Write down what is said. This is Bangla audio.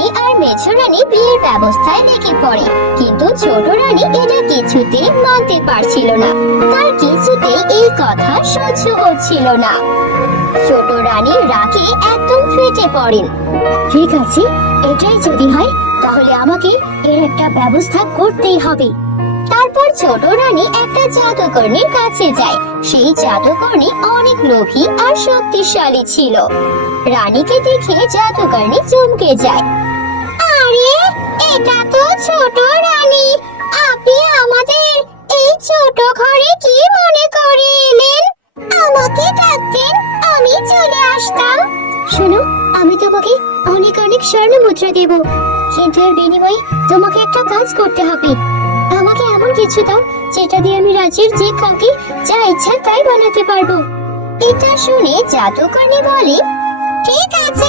রানী আর মেছো রানী বিয়ের ব্যবস্থায় লেগে পড়ে, কিন্তু ছোট রানী এটা কিছুতেই মানতে পারছিল না। তার কিছুতেই এই কথা সহ্য হচ্ছিল না। ছোট রানী রাগে একদম ফেটে পড়েন। ঠিক আছে, এটাই যদি হয় তাহলে আমাকে এর একটা ব্যবস্থা করতেই হবে। তারপর ছোট রানী একটা জাদুকর্ণীর কাছে যায়। সেই জাদুকর্ণী অনেক লোভী আর শক্তিশালী ছিল। রানীকে দেখে জাদুকর্ণী চমকে যায়। আরে, এটা তো ছোট রানী। আপনি আমাদের এই ছোট ঘরে কি মনে করে এলেন? আমাকে ডাকতেন, আমি চলে আসতাম। শোনো, আমি তোমাকে অনেক অনেক স্বর্ণ মুদ্রা দেব, কিন্তু এর বিনিময়ে তোমাকে একটা কাজ করতে হবে। আমাকে এমন কিছু দাও যেটা দিয়ে আমি রাজ্যের যে কাউকে যা ইচ্ছা তাই বানাতে পারবো। এটা শুনে জাদুকর্ণী বলে, ঠিক আছে,